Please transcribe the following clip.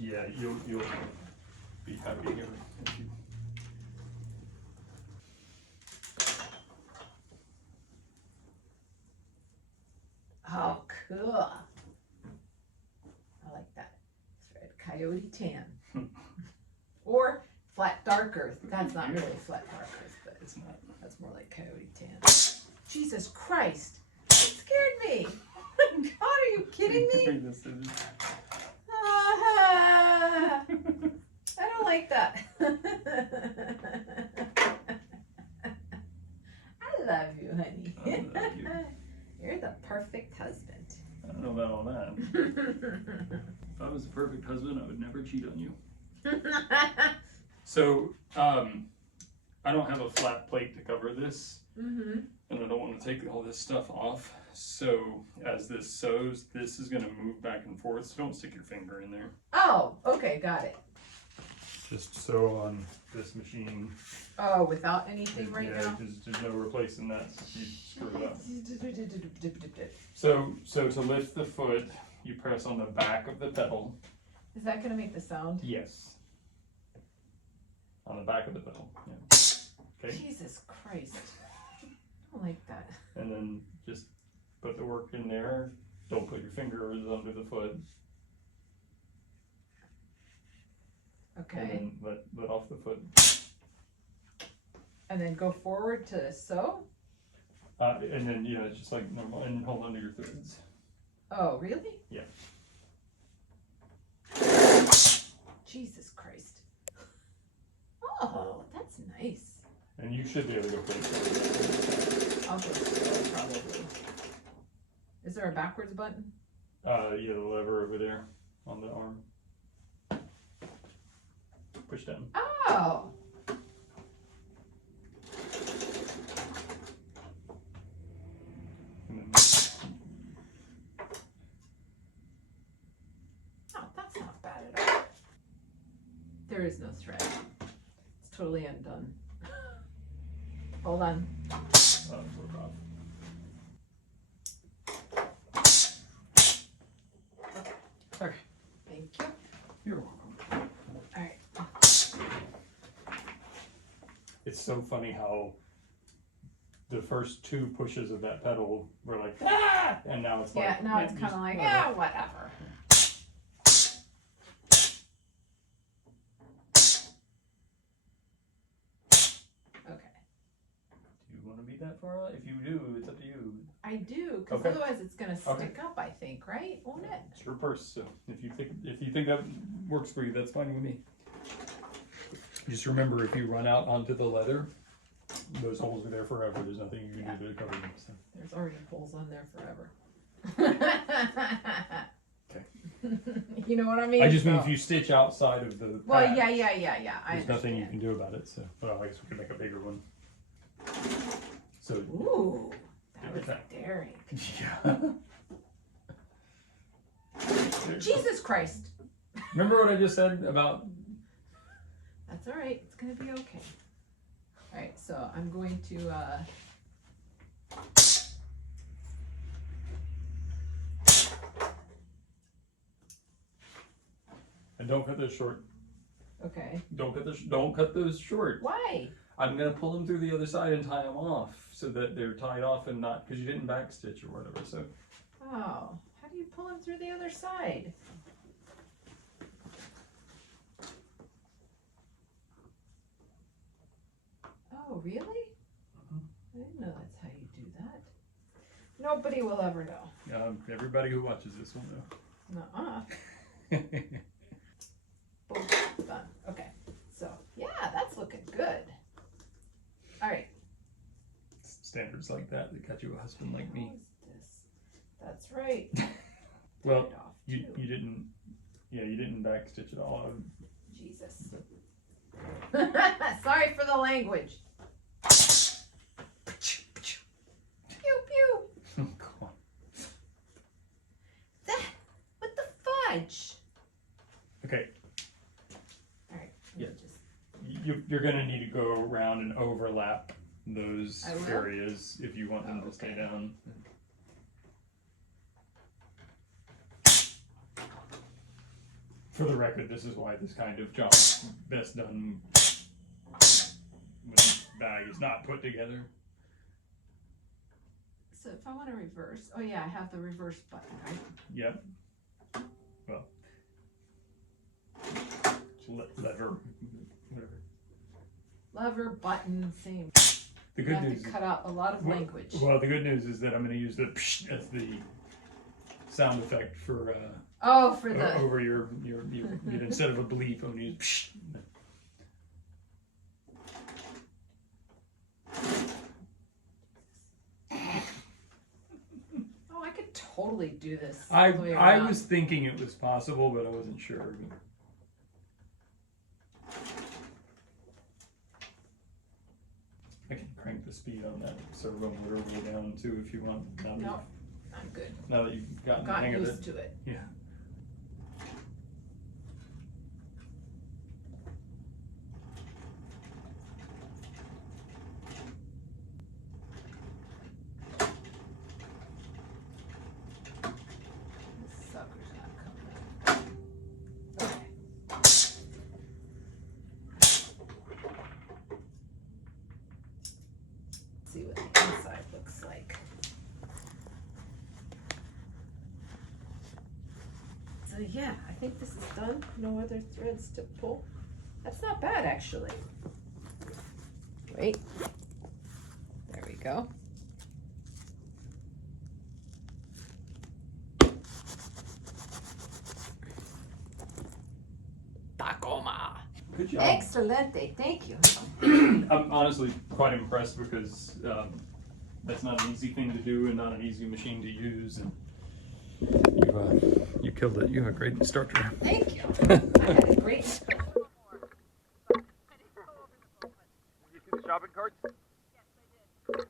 Yeah, you'll be happy here. Oh, cool. I like that. It's red coyote tan. Or flat dark earth. That's not really flat dark earth, but It's not. that's more like coyote tan. Jesus Christ. That scared me. Oh my God, are you kidding me? I don't like that. I love you, honey. I love you. You're the perfect husband. I don't know about all that. If I was the perfect husband, I would never cheat on you. So, I don't have a flat plate to cover this, and I don't want to take all this stuff off. So, as this sews, this is going to move back and forth, so don't stick your finger in there. Oh, okay, got it. Just sew on this machine. Oh, without anything right now? There's no replacing that if you screw it up. So to lift the foot, you press on the back of the pedal. Is that going to make the sound? Yes. On the back of the pedal. Yeah. Okay. Jesus Christ. I don't like that. And then just put the work in there. Don't put your fingers under the foot. Okay. And then let off the foot. And then go forward to sew? And then, it's just like normal. And hold under your threads. Oh, really? Yeah. Jesus Christ. Oh, that's nice. And you should be able to go place. I'll go slow, probably. Is there a backwards button? Yeah, the lever over there on the arm. Push down. Oh. And then, Oh, that's not bad at all. There is no thread. It's totally undone. Hold on. broke off. Okay. Thank you. You're welcome. All right. It's so funny how the first two pushes of that pedal were like, ah! And now it's like, Yeah, now it's kind of like, yeah, whatever. Okay. Do you want to be that far out? If you do, it's up to you. I do, because Okay. otherwise it's gonna stick Okay. up, I think, right? Won't it? It's your purse, so if you think that works for you, that's fine with me. Just remember, if you run out onto the leather, those holes are there forever. There's nothing you can do to cover them. So. There's already holes on there forever. Okay. You know what I mean? I just mean if you stitch outside of the Well, patch, yeah. there's nothing you can do about it. So, well, I guess we can make a bigger one. So. Ooh, that was Okay. daring. Yeah. Jesus Christ. Remember what I just said about? That's all right. It's gonna be okay. All right, so I'm going to. And don't cut those short. Okay. Don't cut those short. Why? I'm gonna pull them through the other side and tie them off so that they're tied off and not because you didn't backstitch or whatever. So. Oh, how do you pull them through the other side? Oh, really? I didn't know that's how you do that. Nobody will ever know. Everybody who watches this will know. Nuh-uh. Boom, done. Okay, so yeah, that's looking good. All right. Standards like that cut you a husband like me. How is this? That's right. Well, Take it off, you too. didn't. Yeah, you didn't backstitch it all. Jesus. Sorry for the language. Pew pew. Oh God. What the fudge? Okay, All right. Yeah. Just, you're gonna need to go around and overlap those I will? areas if you want them Oh, to stay okay. down. For the record, this is why this kind of job is best done when the bag is not put together. So if I want to reverse, oh yeah, I have the reverse button, right? Yep. Well, lever, whatever. Lever, button, same. The You good have news. to cut out a lot of language. Well, the good news is that I'm going to use the psh as the sound effect for For the over your instead of a bleep, I'm going to use psh. Oh, I could totally do this. I all the way around. was thinking it was possible, but I wasn't sure. I can crank the speed on that servo motor way down too if you want. No, I'm good. Now that you've gotten the Got hang of used it. to it. Yeah. This sucker's not coming out. Okay. See what the inside looks like. So yeah, I think this is done. No other threads to pull. That's not bad actually. Wait. There we go. Tacoma. Good job. Excelente, thank you. I'm honestly quite impressed because that's not an easy thing to do and not an easy machine to use. And you killed it. You have a great instructor. Thank you. I had a great instructor. Did you see the shopping carts? Yes, I did.